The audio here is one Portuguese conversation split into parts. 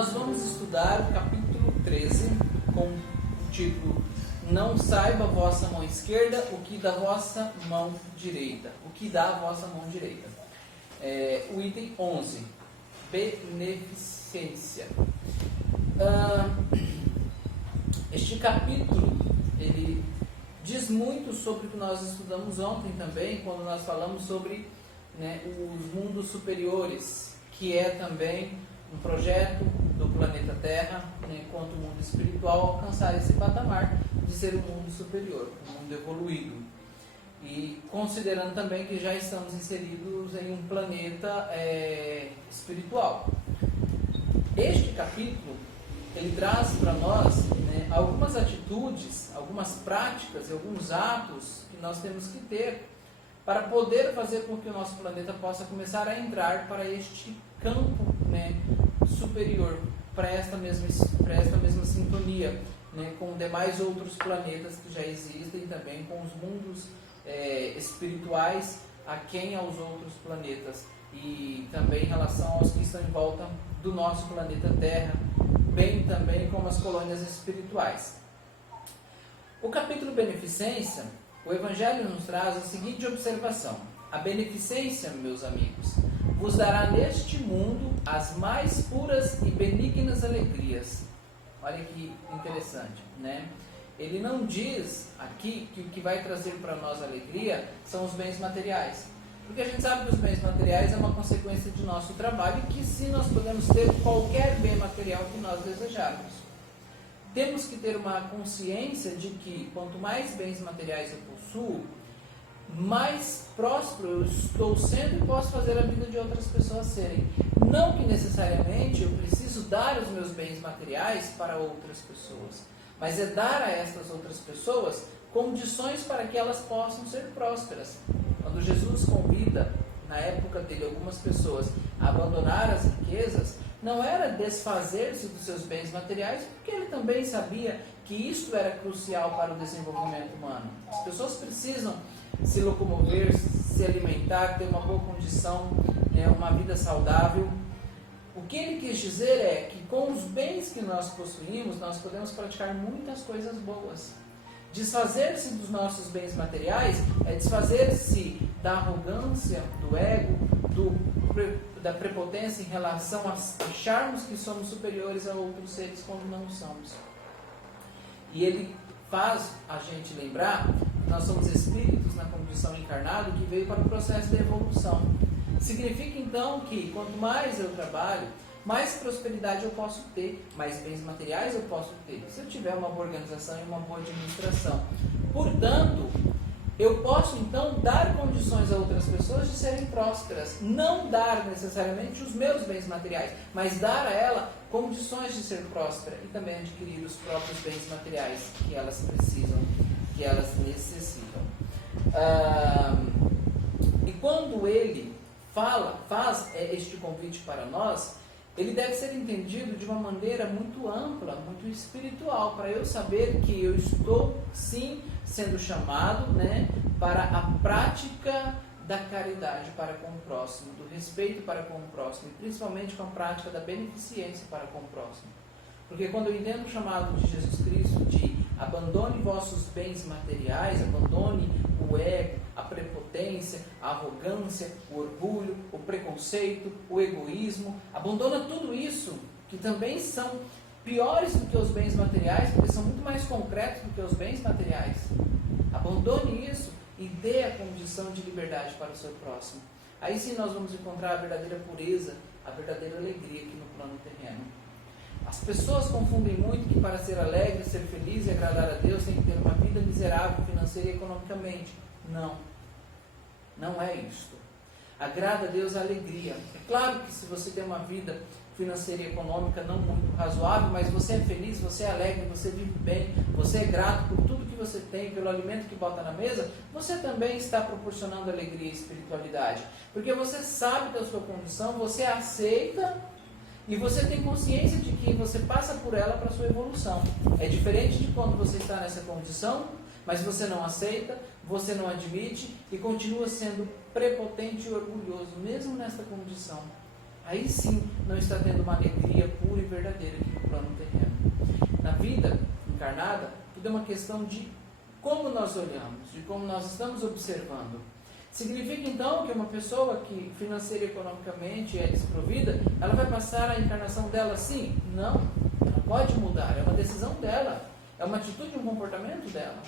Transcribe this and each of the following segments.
nós vamos estudar o capítulo 13 com o título Não saiba a vossa mão esquerda o que da vossa mão direita. O que dá a vossa mão direita. O item 11, beneficência. Este capítulo, ele diz muito sobre o que nós estudamos ontem também, quando nós falamos sobre os mundos superiores, que é também um projeto do planeta Terra, enquanto o mundo espiritual alcançar esse patamar de ser um mundo superior, um mundo evoluído. E considerando também que já estamos inseridos em um planeta espiritual. Este capítulo, ele traz para nós algumas atitudes, algumas práticas e alguns atos que nós temos que ter para poder fazer com que o nosso planeta possa começar a entrar para este campo superior, para esta mesma sintonia com demais outros planetas que já existem, também com os mundos espirituais aquém aos outros planetas, e também em relação aos que estão em volta do nosso planeta Terra, bem também como as colônias espirituais. O capítulo Beneficência, o Evangelho nos traz a seguinte observação: a beneficência, meus amigos, vos dará neste mundo as mais puras e benignas alegrias. Olha que interessante, Ele não diz aqui que o que vai trazer para nós alegria são os bens materiais. Porque a gente sabe que os bens materiais é uma consequência de nosso trabalho e que sim, nós podemos ter qualquer bem material que nós desejarmos. Temos que ter uma consciência de que quanto mais bens materiais eu possuo, mais próspero eu estou sendo e posso fazer a vida de outras pessoas serem. Não que necessariamente eu preciso dar os meus bens materiais para outras pessoas, mas é dar a estas outras pessoas condições para que elas possam ser prósperas. Quando Jesus convida, na época dele, algumas pessoas a abandonar as riquezas, não era desfazer-se dos seus bens materiais, porque ele também sabia que isto era crucial para o desenvolvimento humano. As pessoas precisam se locomover, se alimentar, ter uma boa condição, uma vida saudável. O que ele quis dizer é que com os bens que nós possuímos, nós podemos praticar muitas coisas boas. Desfazer-se dos nossos bens materiais é desfazer-se da arrogância, do ego, da prepotência em relação a acharmos que somos superiores a outros seres quando não somos. E ele faz a gente lembrar que nós somos espíritos na condição encarnada que veio para o processo de evolução. Significa então que quanto mais eu trabalho, mais prosperidade eu posso ter, mais bens materiais eu posso ter, se eu tiver uma boa organização e uma boa administração. Portanto, eu posso então dar condições a outras pessoas de serem prósperas. Não dar necessariamente os meus bens materiais, mas dar a ela condições de ser próspera e também adquirir os próprios bens materiais que elas precisam, que elas necessitam. E quando ele faz este convite para nós, ele deve ser entendido de uma maneira muito ampla, muito espiritual, para eu saber que eu estou, sim, sendo chamado para a prática da caridade para com o próximo, do respeito para com o próximo, e principalmente com a prática da beneficência para com o próximo. Porque quando eu entendo o chamado de Jesus Cristo de abandone vossos bens materiais, abandone o ego, a prepotência, a arrogância, o orgulho, o preconceito, o egoísmo, abandona tudo isso, que também são piores do que os bens materiais, porque são muito mais concretos do que os bens materiais. Abandone isso e dê a condição de liberdade para o seu próximo. Aí sim nós vamos encontrar a verdadeira pureza, a verdadeira alegria aqui no plano terreno. As pessoas confundem muito que para ser alegre, ser feliz e agradar a Deus tem que ter uma vida miserável financeira e economicamente. Não é isto. Agrada a Deus a alegria. É claro que se você tem uma vida financeira e econômica não muito razoável, mas você é feliz, você é alegre, você vive bem, você é grato por tudo que você tem, pelo alimento que bota na mesa, você também está proporcionando alegria e espiritualidade. Porque você sabe da sua condição, você aceita e você tem consciência de que você passa por ela para a sua evolução. É diferente de quando você está nessa condição, mas você não aceita, você não admite e continua sendo prepotente e orgulhoso, mesmo nessa condição. aí sim não está tendo uma alegria pura e verdadeira aqui no plano terreno. Na vida encarnada, tudo é uma questão de como nós olhamos, de como nós estamos observando. Significa então que uma pessoa que financeira e economicamente é desprovida, ela vai passar a encarnação dela assim? Não, ela pode mudar, é uma decisão dela, é uma atitude, um comportamento dela.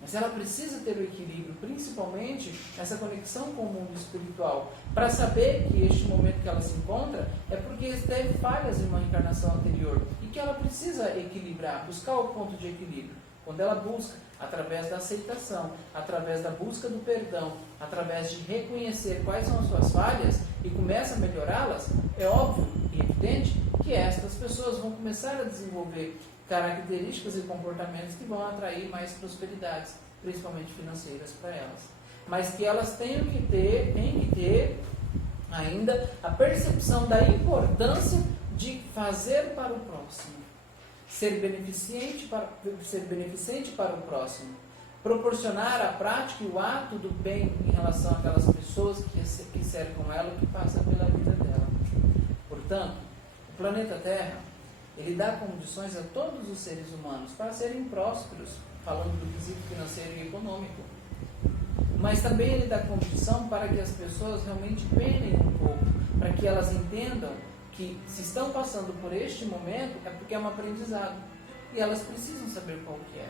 Mas ela precisa ter o equilíbrio, principalmente essa conexão com o mundo espiritual, para saber que este momento que ela se encontra é porque teve falhas em uma encarnação anterior e que ela precisa equilibrar, buscar o ponto de equilíbrio. Quando ela busca, através da aceitação, através da busca do perdão, através de reconhecer quais são as suas falhas e começa a melhorá-las, é óbvio e evidente que estas pessoas vão começar a desenvolver características e comportamentos que vão atrair mais prosperidades, principalmente financeiras, para elas. Mas que elas têm que ter ainda a percepção da importância de fazer para o próximo, ser beneficente para o próximo, proporcionar a prática e o ato do bem em relação àquelas pessoas que cercam ela, que passam pela vida dela. Portanto, o planeta Terra, ele dá condições a todos os seres humanos para serem prósperos, falando do quesito financeiro e econômico. Mas também ele dá condição para que as pessoas realmente penem um pouco, para que elas entendam que se estão passando por este momento é porque é um aprendizado. E elas precisam saber qual que é.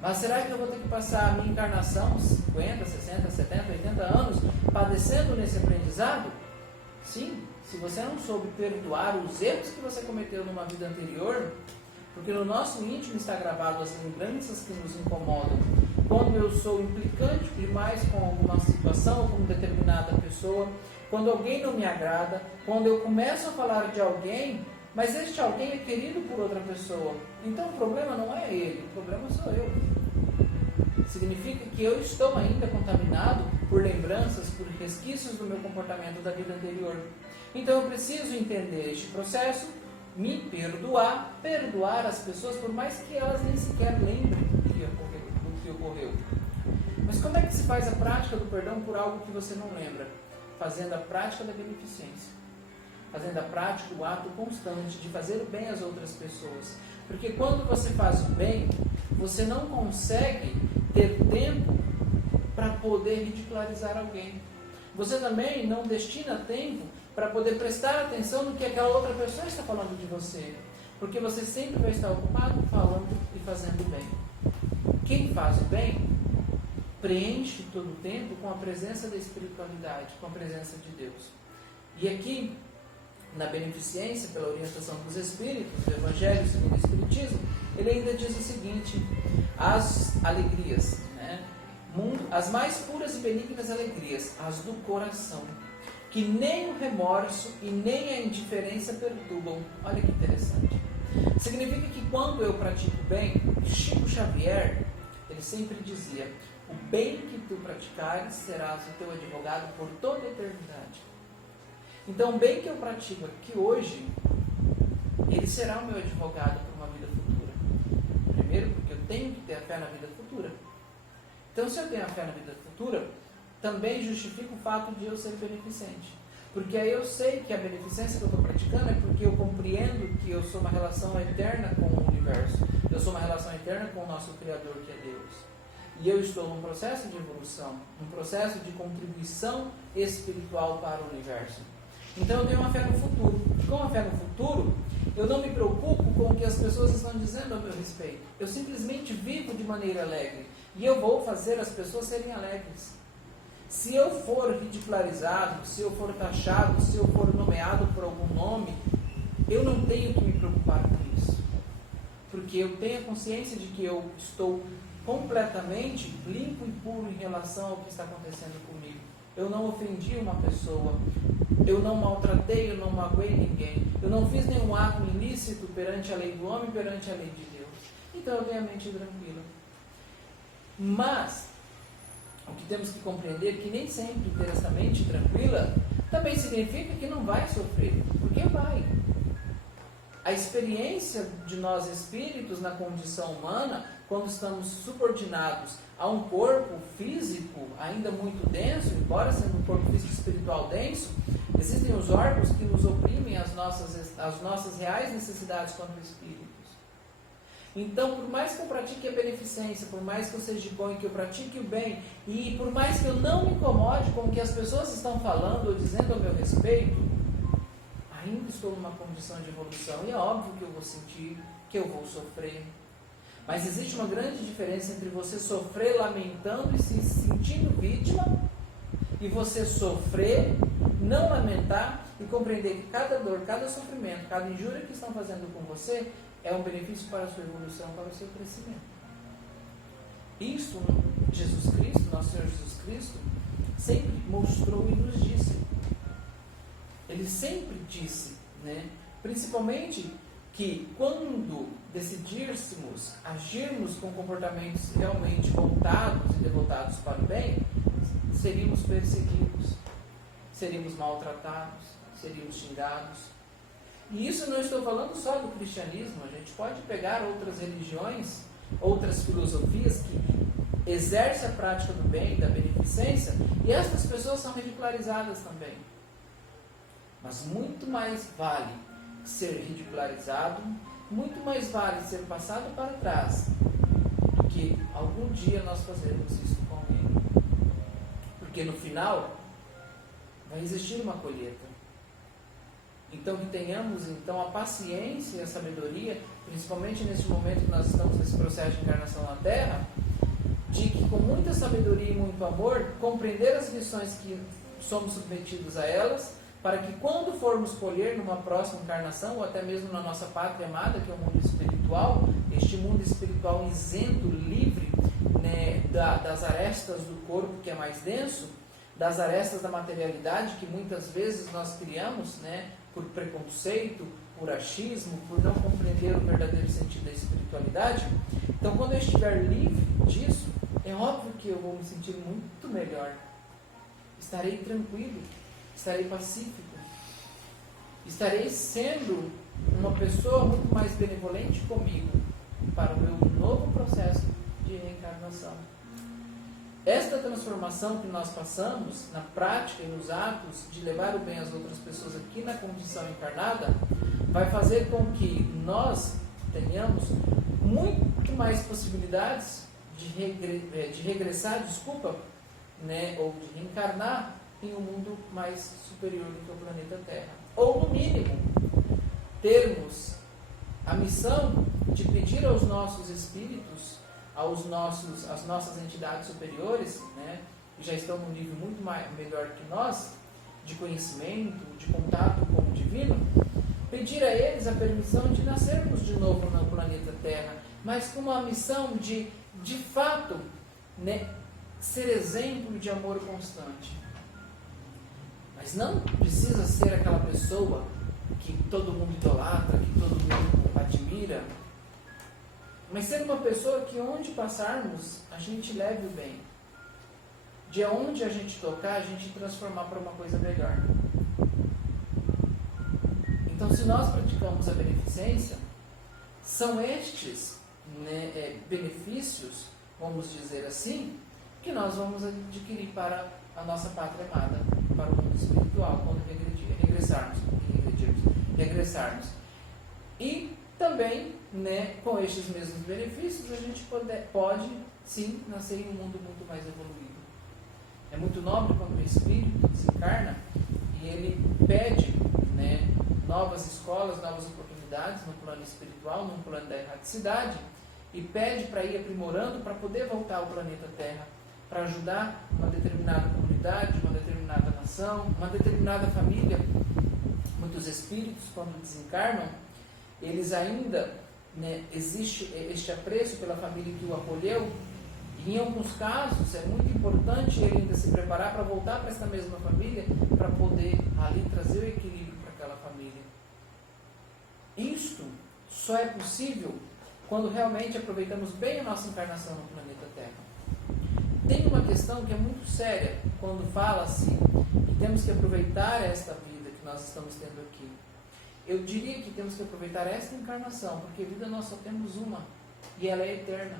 Mas será que eu vou ter que passar a minha encarnação, 50, 60, 70, 80 anos, padecendo nesse aprendizado? Sim. Se você não soube perdoar os erros que você cometeu numa vida anterior, porque no nosso íntimo está gravado as lembranças que nos incomodam. Quando eu sou implicante demais com alguma situação ou com determinada pessoa, quando alguém não me agrada, quando eu começo a falar de alguém, mas este alguém é querido por outra pessoa. Então o problema não é ele, o problema sou eu. Significa que eu estou ainda contaminado por lembranças, por resquícios do meu comportamento da vida anterior. Então eu preciso entender este processo, me perdoar as pessoas, por mais que elas nem sequer lembrem do que ocorreu. Mas como é que se faz a prática do perdão por algo que você não lembra? Fazendo a prática da beneficência. Fazendo a prática, o ato constante de fazer o bem às outras pessoas. Porque quando você faz o bem, você não consegue ter tempo para poder ridicularizar alguém. Você também não destina tempo para poder prestar atenção no que aquela outra pessoa está falando de você. Porque você sempre vai estar ocupado falando e fazendo o bem. Quem faz o bem preenche todo o tempo com a presença da espiritualidade, com a presença de Deus. E aqui, na beneficência, pela orientação dos Espíritos, do Evangelho segundo o Espiritismo, ele ainda diz o seguinte: as alegrias, as mais puras e benignas alegrias, as do coração, que nem o remorso e nem a indiferença perturbam. Olha que interessante. Significa que quando eu pratico bem, Chico Xavier, ele sempre dizia: o bem que tu praticares serás o teu advogado por toda a eternidade. Então, o bem que eu pratico aqui hoje, ele será o meu advogado por uma vida futura. Primeiro, porque eu tenho que ter a fé na vida futura. Então, se eu tenho a fé na vida futura, também justifica o fato de eu ser beneficente. Porque aí eu sei que a beneficência que eu estou praticando é porque eu compreendo que eu sou uma relação eterna com o universo. Eu sou uma relação eterna com o nosso Criador, que é Deus. E eu estou num processo de evolução, num processo de contribuição espiritual para o universo. Então eu tenho uma fé no futuro. E com a fé no futuro, eu não me preocupo com o que as pessoas estão dizendo a meu respeito. Eu simplesmente vivo de maneira alegre. E eu vou fazer as pessoas serem alegres. Se eu for ridicularizado, se eu for taxado, se eu for nomeado por algum nome, eu não tenho que me preocupar com isso. Porque eu tenho a consciência de que eu estou completamente limpo e puro em relação ao que está acontecendo comigo. Eu não ofendi uma pessoa, eu não maltratei, eu não magoei ninguém, eu não fiz nenhum ato ilícito perante a lei do homem, perante a lei de Deus. Então eu tenho a mente tranquila. Mas o que temos que compreender é que nem sempre ter essa mente tranquila também significa que não vai sofrer, porque vai. A experiência de nós espíritos na condição humana, quando estamos subordinados a um corpo físico ainda muito denso, embora sendo um corpo físico espiritual denso, Existem os órgãos que nos oprimem as nossas reais necessidades quanto espíritos. Então, por mais que eu pratique a beneficência, por mais que eu seja bom e que eu pratique o bem, e por mais que eu não me incomode com o que as pessoas estão falando ou dizendo ao meu respeito, ainda estou numa condição de evolução. E é óbvio que eu vou sentir, que eu vou sofrer. Mas existe uma grande diferença entre você sofrer lamentando e se sentindo vítima, e você sofrer, não lamentar e compreender que cada dor, cada sofrimento, cada injúria que estão fazendo com você é um benefício para a sua evolução, para o seu crescimento. Isso Jesus Cristo, nosso Senhor Jesus Cristo, sempre mostrou e nos disse. Ele sempre disse, né? Principalmente que quando decidirmos agirmos com comportamentos realmente voltados e devotados para o bem, seríamos perseguidos, seríamos maltratados, seríamos xingados. E isso eu não estou falando só do cristianismo, a gente pode pegar outras religiões, outras filosofias que exercem a prática do bem, da beneficência, e essas pessoas são ridicularizadas também. Mas muito mais vale ser ridicularizado, muito mais vale ser passado para trás, do que algum dia nós fazermos isso com alguém. Porque no final, vai existir uma colheita. Então que tenhamos então a paciência e a sabedoria, principalmente nesse momento que nós estamos nesse processo de encarnação na Terra, de que com muita sabedoria e muito amor, compreender as lições que somos submetidos a elas, para que quando formos colher numa próxima encarnação, ou até mesmo na nossa pátria amada, que é o mundo espiritual, este mundo espiritual isento, livre, né, das arestas do corpo que é mais denso, das arestas da materialidade que muitas vezes nós criamos, né, por preconceito, por achismo, por não compreender o verdadeiro sentido da espiritualidade. Então, quando eu estiver livre disso, é óbvio que eu vou me sentir muito melhor. Estarei tranquilo, estarei pacífico, estarei sendo uma pessoa muito mais benevolente comigo para o meu novo processo de reencarnação. Esta transformação que nós passamos na prática e nos atos de levar o bem às outras pessoas aqui na condição encarnada, vai fazer com que nós tenhamos muito mais possibilidades de regressar, né, ou de reencarnar em um mundo mais superior do que o planeta Terra. Ou, no mínimo, termos a missão de pedir aos nossos espíritos, às nossas entidades superiores, né, que já estão num nível muito melhor que nós, de conhecimento, de contato com o divino, pedir a eles a permissão de nascermos de novo no planeta Terra, mas com uma missão de fato, né, ser exemplo de amor constante. Mas não precisa ser aquela pessoa que todo mundo idolatra, que todo mundo admira, mas ser uma pessoa que onde passarmos, a gente leve o bem. De onde a gente tocar, a gente transformar para uma coisa melhor. Então, se nós praticamos a beneficência, são estes, né, benefícios, vamos dizer assim, que nós vamos adquirir para a nossa pátria amada, para o mundo espiritual, quando regressarmos. E também, né, com estes mesmos benefícios, a gente pode sim nascer em um mundo muito mais evoluído. É muito nobre quando o espírito desencarna e ele pede, né, novas escolas, novas oportunidades no plano espiritual, no plano da erraticidade, e pede para ir aprimorando para poder voltar ao planeta Terra, para ajudar uma determinada comunidade, uma determinada nação, uma determinada família. Muitos espíritos, quando desencarnam, eles ainda, né, existe este apreço pela família que o acolheu, e em alguns casos é muito importante ele ainda se preparar para voltar para essa mesma família, para poder ali trazer o equilíbrio para aquela família. Isto só é possível quando realmente aproveitamos bem a nossa encarnação no planeta Terra. Tem uma questão que é muito séria quando fala-se que temos que aproveitar esta vida que nós estamos tendo aqui. Eu diria que temos que aproveitar esta encarnação, porque vida nós só temos uma, e ela é eterna.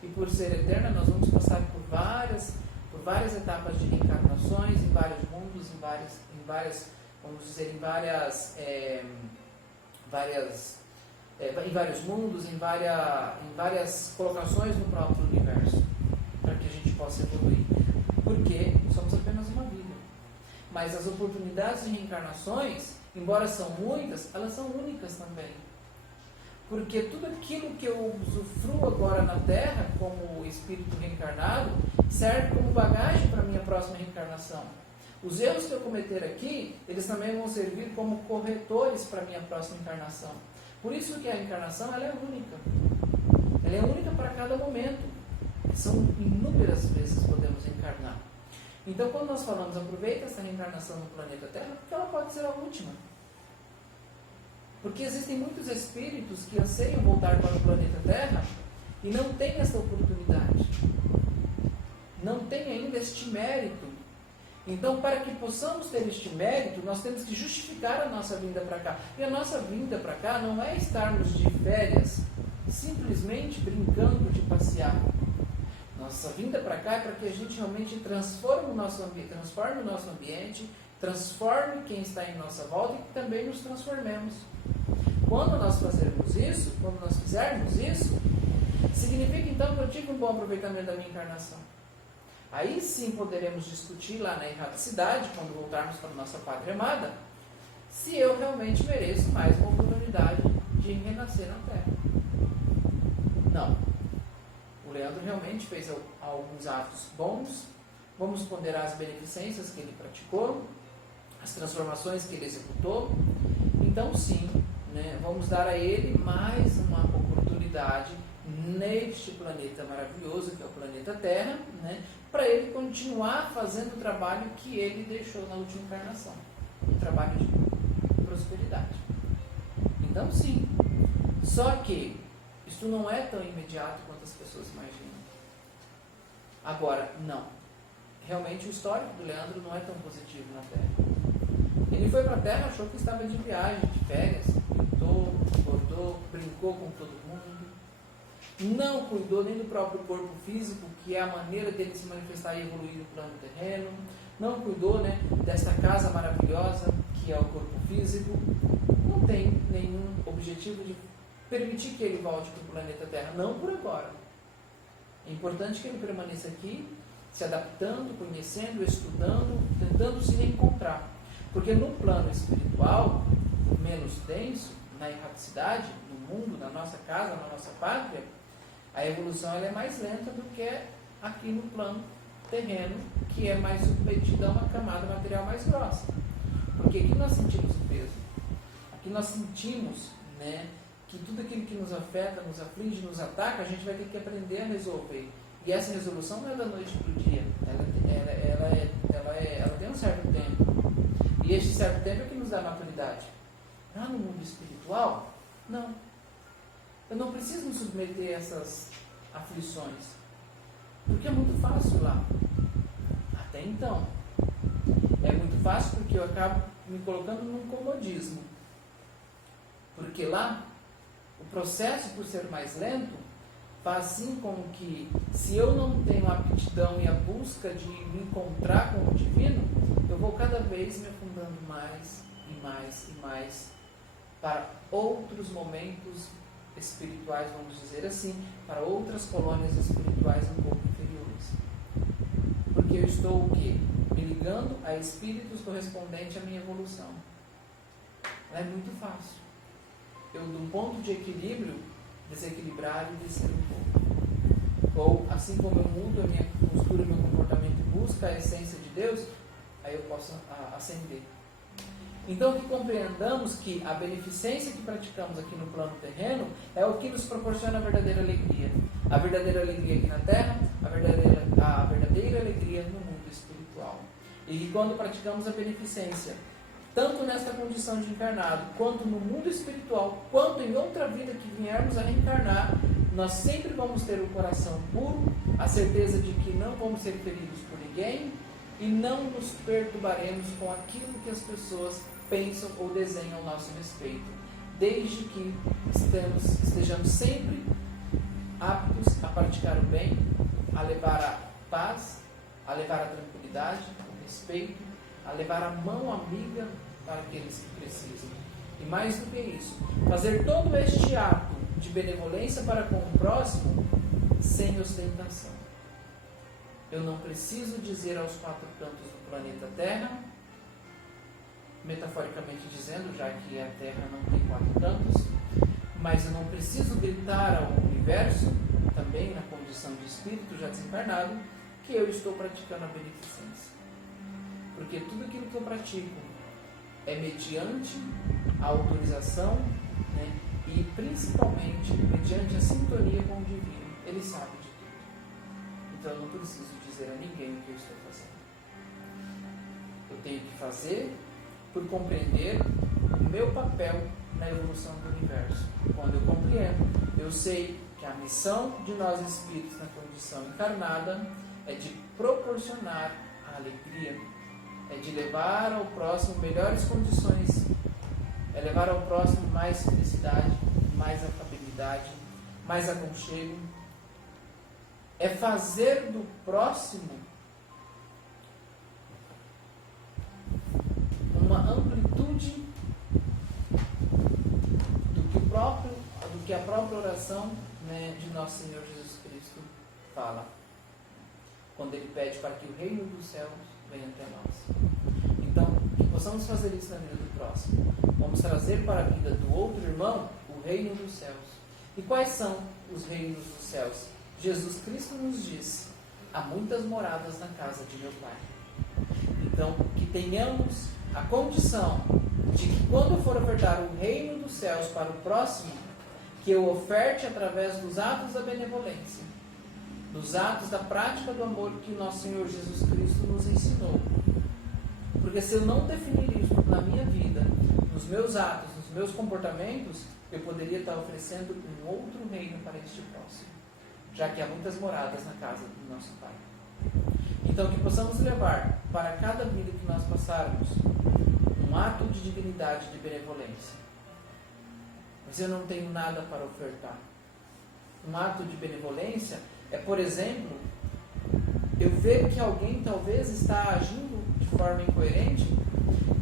E por ser eterna, nós vamos passar por várias etapas de reencarnações, em vários mundos, em várias vamos dizer, em vários mundos, em várias colocações no próprio universo, para que a gente possa evoluir. Porque somos apenas uma vida. Mas as oportunidades de reencarnações, embora são muitas, elas são únicas também. Porque tudo aquilo que eu usufruo agora na Terra, como espírito reencarnado, serve como bagagem para a minha próxima reencarnação. Os erros que eu cometer aqui, eles também vão servir como corretores para a minha próxima encarnação. Por isso que a encarnação ela é única. Ela é única para cada momento. São inúmeras vezes podemos encarnar. Então, quando nós falamos, aproveita essa reencarnação no planeta Terra, porque ela pode ser a última. Porque existem muitos espíritos que anseiam voltar para o planeta Terra e não têm essa oportunidade. Não têm ainda este mérito. Então, para que possamos ter este mérito, nós temos que justificar a nossa vinda para cá. E a nossa vinda para cá não é estarmos de férias, simplesmente brincando de passear. Nossa vinda para cá é para que a gente realmente transforme o nosso ambiente, transforme quem está em nossa volta e que também nos transformemos. Quando nós fizermos isso, significa então que eu tive um bom aproveitamento da minha encarnação. Aí sim poderemos discutir lá na erraticidade, quando voltarmos para a nossa pátria amada, se eu realmente mereço mais uma oportunidade de renascer na Terra. Não. O Leandro realmente fez alguns atos bons, vamos ponderar as beneficências que ele praticou, as transformações que ele executou. Então sim, né, vamos dar a ele mais uma oportunidade neste planeta maravilhoso que é o planeta Terra, né, para ele continuar fazendo o trabalho que ele deixou na última encarnação, um trabalho de prosperidade. Então sim, só que isso não é tão imediato quanto as pessoas imaginam. Agora, não. Realmente o histórico do Leandro não é tão positivo na Terra. Ele foi para a Terra, achou que estava de viagem, de férias, pintou, bordou, brincou com todo mundo. Não cuidou nem do próprio corpo físico, que é a maneira dele se manifestar e evoluir no plano terreno. Não cuidou, né, desta casa maravilhosa, que é o corpo físico. Não tem nenhum objetivo de permitir que ele volte para o planeta Terra, não por agora. É importante que ele permaneça aqui, se adaptando, conhecendo, estudando, tentando se reencontrar. Porque no plano espiritual, menos denso, na erraticidade, no mundo, na nossa casa, na nossa pátria, a evolução ela é mais lenta do que aqui no plano terreno, que é mais submetido a uma camada material mais grossa. Porque aqui nós sentimos o peso. Aqui nós sentimos, né, que tudo aquilo que nos afeta, nos aflige, nos ataca, a gente vai ter que aprender a resolver. E essa resolução não é da noite para o dia. Ela tem um certo tempo. E este certo tempo é que nos dá maturidade. Lá no mundo espiritual, não. Eu não preciso me submeter a essas aflições. Porque é muito fácil lá. Até então. É muito fácil porque eu acabo me colocando num comodismo. Porque lá, o processo, por ser mais lento, faz assim com que, se eu não tenho a aptidão e a busca de me encontrar com o divino, eu vou cada vez me afundando mais e mais e mais para outros momentos espirituais, vamos dizer assim, para outras colônias espirituais um pouco inferiores. Porque eu estou o quê? Me ligando a espíritos correspondentes à minha evolução. É muito fácil. Eu, de um ponto de equilíbrio, desequilibrar e descer um pouco. Ou, assim como eu mudo a minha postura, meu comportamento e busco a essência de Deus, aí eu posso ascender. Então, que compreendamos que a beneficência que praticamos aqui no plano terreno é o que nos proporciona a verdadeira alegria. A verdadeira alegria aqui na Terra, a verdadeira alegria no mundo espiritual. E que quando praticamos a beneficência, tanto nesta condição de encarnado, quanto no mundo espiritual, quanto em outra vida que viermos a reencarnar, nós sempre vamos ter o coração puro, a certeza de que não vamos ser feridos por ninguém e não nos perturbaremos com aquilo que as pessoas pensam ou desenham ao nosso respeito, desde que estejamos sempre aptos a praticar o bem, a levar a paz, a levar a tranquilidade, o respeito, a levar a mão amiga para aqueles que precisam. E mais do que isso, fazer todo este ato de benevolência para com o próximo sem ostentação. Eu não preciso dizer aos quatro cantos do planeta Terra, metaforicamente dizendo, já que a Terra não tem quatro cantos, mas eu não preciso gritar ao universo, também na condição de espírito já desencarnado, que eu estou praticando a beneficência. Porque tudo aquilo que eu pratico é mediante a autorização, né, e principalmente mediante a sintonia com o divino. Ele sabe de tudo. Então eu não preciso dizer a ninguém o que eu estou fazendo. Eu tenho que fazer por compreender o meu papel na evolução do universo. Quando eu compreendo, eu sei que a missão de nós espíritos na condição encarnada é de proporcionar a alegria, é de levar ao próximo melhores condições, é levar ao próximo mais felicidade, mais afabilidade, mais aconchego, é fazer do próximo uma amplitude do que a própria oração, né, de Nosso Senhor Jesus Cristo fala, quando Ele pede para que o reino dos céus venha até nós. Então, que possamos fazer isso na vida do próximo. Vamos trazer para a vida do outro irmão o reino dos céus. E quais são os reinos dos céus? Jesus Cristo nos diz: há muitas moradas na casa de meu Pai. Então, que tenhamos a condição de que quando eu for ofertar o reino dos céus para o próximo, que eu oferte através dos atos da benevolência, dos atos da prática do amor que o nosso Senhor Jesus Cristo nos ensinou. Porque se eu não definir isso na minha vida, nos meus atos, nos meus comportamentos, eu poderia estar oferecendo um outro reino para este próximo, já que há muitas moradas na casa do nosso Pai. Então, que possamos levar para cada vida que nós passarmos um ato de dignidade, de benevolência. Mas eu não tenho nada para ofertar. Um ato de benevolência é, por exemplo, eu ver que alguém talvez está agindo de forma incoerente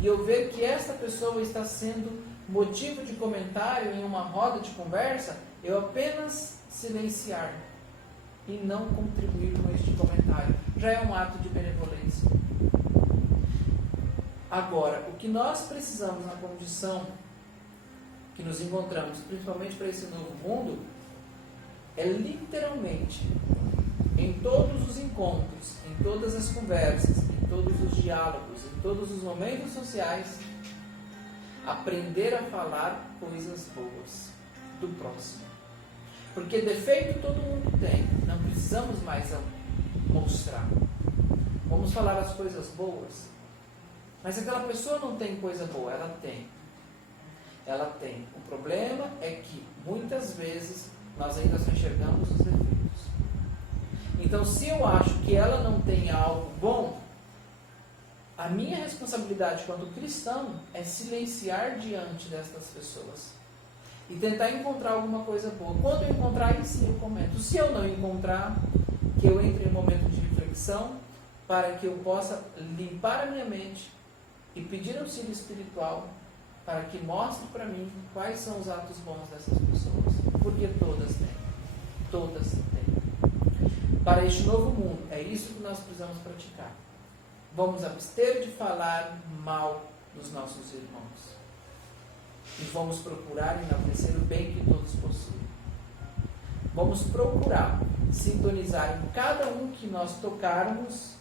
e eu ver que essa pessoa está sendo motivo de comentário em uma roda de conversa, eu apenas silenciar e não contribuir com este comentário. Já é um ato de benevolência. Agora, o que nós precisamos na condição que nos encontramos, principalmente para esse novo mundo, é literalmente, em todos os encontros, em todas as conversas, em todos os diálogos, em todos os momentos sociais, aprender a falar coisas boas do próximo. Porque defeito todo mundo tem, não precisamos mais mostrar. Vamos falar as coisas boas. Mas aquela pessoa não tem coisa boa, ela tem. Ela tem. O problema é que muitas vezes nós ainda só enxergamos os defeitos. Então, se eu acho que ela não tem algo bom, a minha responsabilidade quanto cristão é silenciar diante destas pessoas e tentar encontrar alguma coisa boa. Quando eu encontrar, aí sim eu comento. Se eu não encontrar, que eu entre em um momento de reflexão para que eu possa limpar a minha mente e pedir auxílio espiritual para que mostre para mim quais são os atos bons dessas pessoas. Porque todas têm. Todas têm. Para este novo mundo, é isso que nós precisamos praticar. Vamos abster de falar mal dos nossos irmãos. E vamos procurar enaltecer o bem que todos possuem. Vamos procurar sintonizar em cada um que nós tocarmos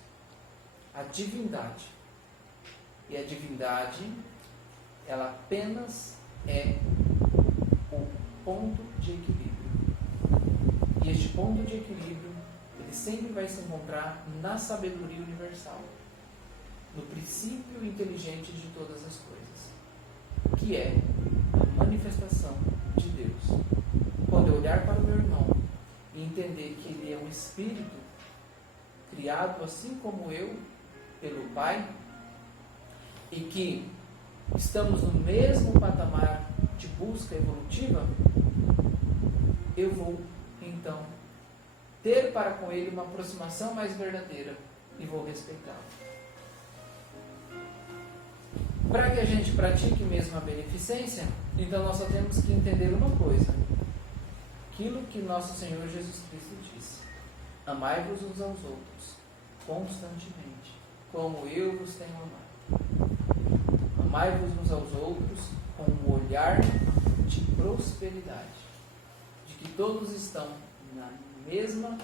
a divindade. E a divindade, ela apenas é o ponto de equilíbrio. E este ponto de equilíbrio, ele sempre vai se encontrar na sabedoria universal, no princípio inteligente de todas as coisas, que é a manifestação de Deus. Quando eu olhar para o meu irmão e entender que ele é um espírito criado assim como eu, pelo Pai, e que estamos no mesmo patamar de busca evolutiva, eu vou, então, ter para com ele uma aproximação mais verdadeira e vou respeitá-lo. Para que a gente pratique mesmo a beneficência, então nós só temos que entender uma coisa: aquilo que nosso Senhor Jesus Cristo disse: amai-vos uns aos outros constantemente, como eu vos tenho amado. Amai-vos uns aos outros com um olhar de prosperidade, de que todos estão na mesma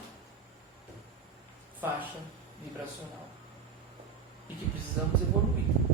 faixa vibracional e que precisamos evoluir.